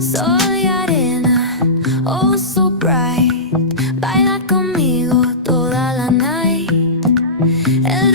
Sol y arena, oh so bright, baila conmigo toda la night. El